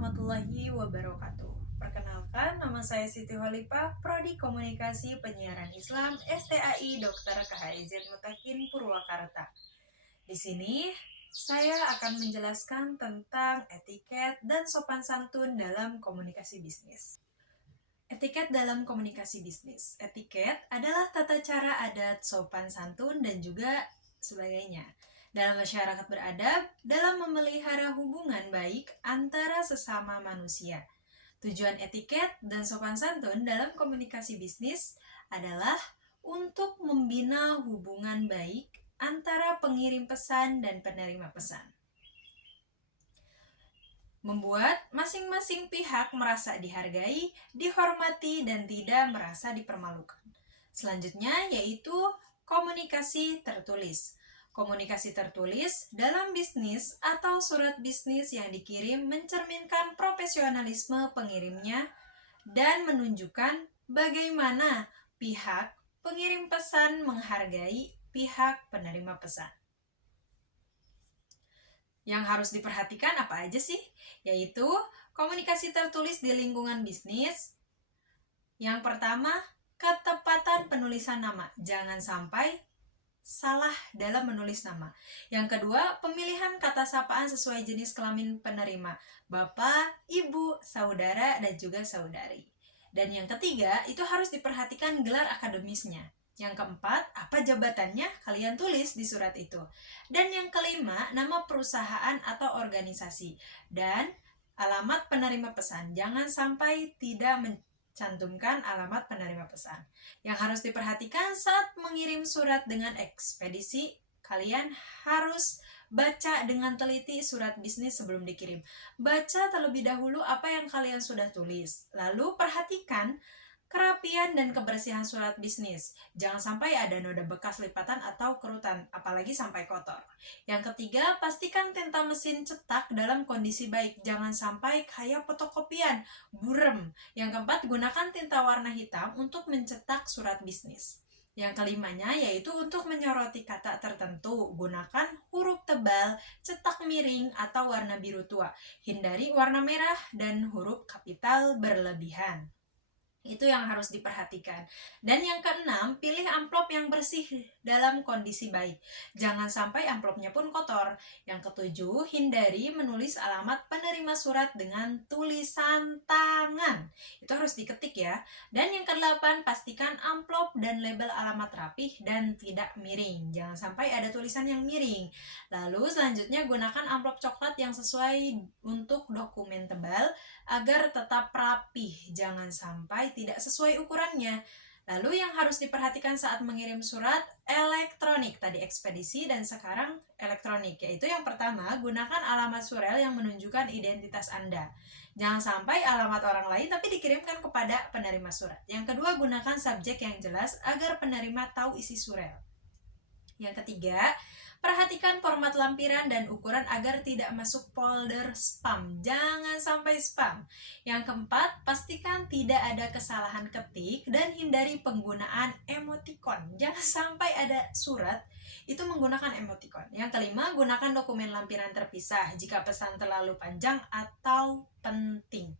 warahmatullahi wabarakatuh. Perkenalkan, nama saya Siti Holipah, Prodi Komunikasi Penyiaran Islam STAI Dr. KHIZ Mutakin Purwakarta. Di sini, saya akan menjelaskan tentang etiket dan sopan santun dalam komunikasi bisnis. Etiket dalam komunikasi bisnis. Etiket adalah tata cara adat, sopan santun, dan juga sebagainya dalam masyarakat beradab dalam memelihara hubungan baik antara sesama manusia. Tujuan etiket dan sopan santun dalam komunikasi bisnis adalah untuk membina hubungan baik antara pengirim pesan dan penerima pesan. Membuat masing-masing pihak merasa dihargai, dihormati, dan tidak merasa dipermalukan. Selanjutnya yaitu komunikasi tertulis. Komunikasi tertulis dalam bisnis atau surat bisnis yang dikirim mencerminkan profesionalisme pengirimnya dan menunjukkan bagaimana pihak pengirim pesan menghargai pihak penerima pesan. Yang harus diperhatikan apa aja sih? Yaitu komunikasi tertulis di lingkungan bisnis. Yang pertama, ketepatan penulisan nama. Jangan sampai salah dalam menulis nama. Yang kedua, pemilihan kata sapaan sesuai jenis kelamin penerima. Bapak, ibu, saudara, dan juga saudari. Dan yang ketiga, itu harus diperhatikan gelar akademisnya. Yang keempat, apa jabatannya kalian tulis di surat itu. Dan yang kelima, nama perusahaan atau organisasi. Dan alamat penerima pesan. Jangan sampai tidak cantumkan alamat penerima pesan. Yang harus diperhatikan saat mengirim surat dengan ekspedisi, kalian harus baca dengan teliti surat bisnis sebelum dikirim. Baca terlebih dahulu apa yang kalian sudah tulis. Lalu perhatikan kerapian dan kebersihan surat bisnis. Jangan sampai ada noda bekas lipatan atau kerutan, apalagi sampai kotor. Yang ketiga, pastikan tinta mesin cetak dalam kondisi baik. Jangan sampai kayak fotokopian, burem. Yang keempat, gunakan tinta warna hitam untuk mencetak surat bisnis. Yang kelimanya yaitu untuk menyoroti kata tertentu, gunakan huruf tebal, cetak miring, atau warna biru tua. Hindari warna merah dan huruf kapital berlebihan. Itu yang harus diperhatikan. Dan yang keenam, pilih amplop yang bersih dalam kondisi baik. Jangan sampai amplopnya pun kotor. Yang ketujuh, hindari menulis alamat penerima surat dengan tulisan tangan. Itu harus diketik ya. Dan yang kedelapan, pastikan amplop dan label alamat rapih dan tidak miring. Jangan sampai ada tulisan yang miring. Lalu selanjutnya gunakan amplop coklat yang sesuai untuk dokumen tebal agar tetap rapih. Jangan sampai tidak sesuai ukurannya. Lalu yang harus diperhatikan saat mengirim surat elektronik, tadi ekspedisi dan sekarang elektronik, yaitu yang pertama, gunakan alamat surel yang menunjukkan identitas Anda. Jangan sampai alamat orang lain tapi dikirimkan kepada penerima surat. Yang kedua, gunakan subjek yang jelas agar penerima tahu isi surel. Yang ketiga, perhatikan format lampiran dan ukuran agar tidak masuk folder spam. Jangan sampai spam. Yang keempat, pastikan tidak ada kesalahan ketik dan hindari penggunaan emoticon. Jangan sampai ada surat itu menggunakan emoticon. Yang kelima, gunakan dokumen lampiran terpisah jika pesan terlalu panjang atau penting.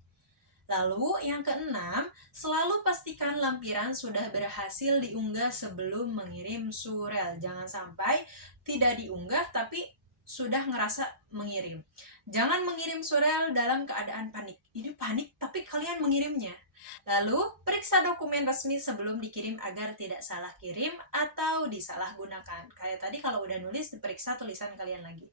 Lalu yang keenam, selalu pastikan lampiran sudah berhasil diunggah sebelum mengirim surel. Jangan sampai tidak diunggah tapi sudah ngerasa mengirim. Jangan mengirim surel dalam keadaan panik. Ini panik tapi kalian mengirimnya. Lalu periksa dokumen resmi sebelum dikirim agar tidak salah kirim atau disalahgunakan. Kayak tadi kalau udah nulis, diperiksa tulisan kalian lagi.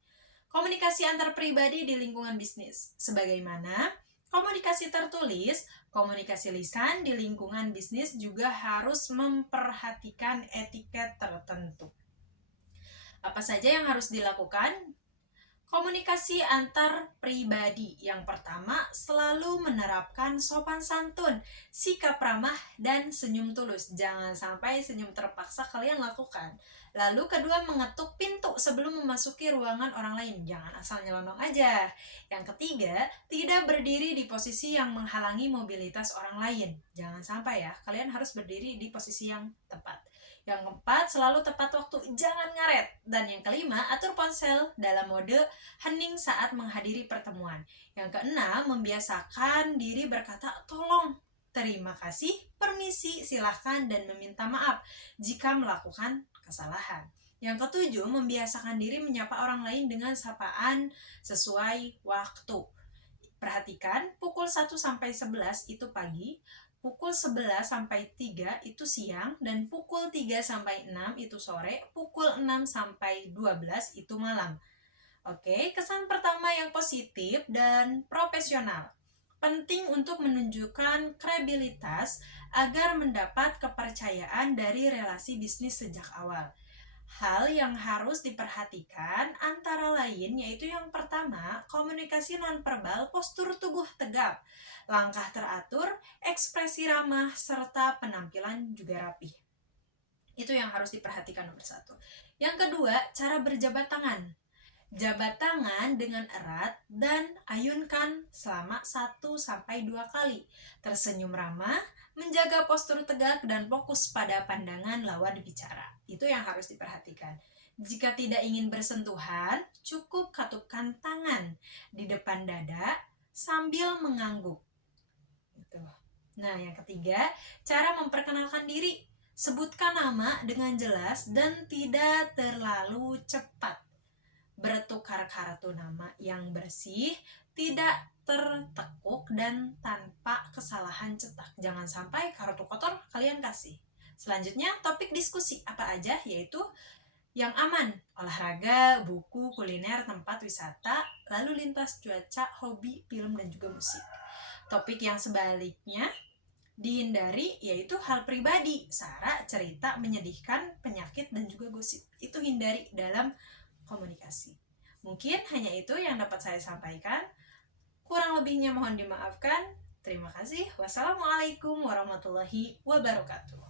Komunikasi antar pribadi di lingkungan bisnis. Sebagaimana komunikasi tertulis, komunikasi lisan di lingkungan bisnis juga harus memperhatikan etiket tertentu. Apa saja yang harus dilakukan? Komunikasi antar pribadi. Yang pertama, selalu menerapkan sopan santun, sikap ramah, dan senyum tulus. Jangan sampai senyum terpaksa kalian lakukan. Lalu kedua, mengetuk pintu sebelum memasuki ruangan orang lain. Jangan asal nyelonong aja. Yang ketiga, tidak berdiri di posisi yang menghalangi mobilitas orang lain. Jangan sampai ya, kalian harus berdiri di posisi yang tepat. Yang keempat, selalu tepat waktu, jangan ngaret. Dan yang kelima, atur ponsel dalam mode hening saat menghadiri pertemuan. Yang keenam, membiasakan diri berkata tolong, terima kasih, permisi, silahkan, dan meminta maaf jika melakukan kesalahan. Yang ketujuh, membiasakan diri menyapa orang lain dengan sapaan sesuai waktu. Perhatikan, pukul 1-11 itu pagi, pukul 11 sampai 3 itu siang, dan pukul 3 sampai 6 itu sore, pukul 6 sampai 12 itu malam. Oke, kesan pertama yang positif dan profesional. Penting untuk menunjukkan kredibilitas agar mendapat kepercayaan dari relasi bisnis sejak awal. Hal yang harus diperhatikan antara lain yaitu yang pertama, komunikasi nonverbal, postur tubuh tegap, langkah teratur, ekspresi ramah, serta penampilan juga rapi. Itu yang harus diperhatikan nomor satu. Yang kedua, cara berjabat tangan. Jabat tangan dengan erat dan ayunkan selama 1-2 kali. Tersenyum ramah, menjaga postur tegak dan fokus pada pandangan lawan bicara. Itu yang harus diperhatikan. Jika tidak ingin bersentuhan, cukup katupkan tangan di depan dada sambil mengangguk. Gitu. Nah, yang ketiga, cara memperkenalkan diri. Sebutkan nama dengan jelas dan tidak terlalu cepat. Bertukar kartu nama yang bersih, tidak tertekuk, dan tanpa kesalahan cetak. Jangan sampai kartu kotor kalian kasih. Selanjutnya, topik diskusi apa aja, yaitu yang aman, olahraga, buku, kuliner, tempat wisata, lalu lintas, cuaca, hobi, film, dan juga musik. Topik yang sebaliknya dihindari yaitu hal pribadi, sara, cerita, menyedihkan, penyakit, dan juga gosip. Itu hindari dalam komunikasi. Mungkin hanya itu yang dapat saya sampaikan. Kurang lebihnya mohon dimaafkan. Terima kasih. Wassalamualaikum warahmatullahi wabarakatuh.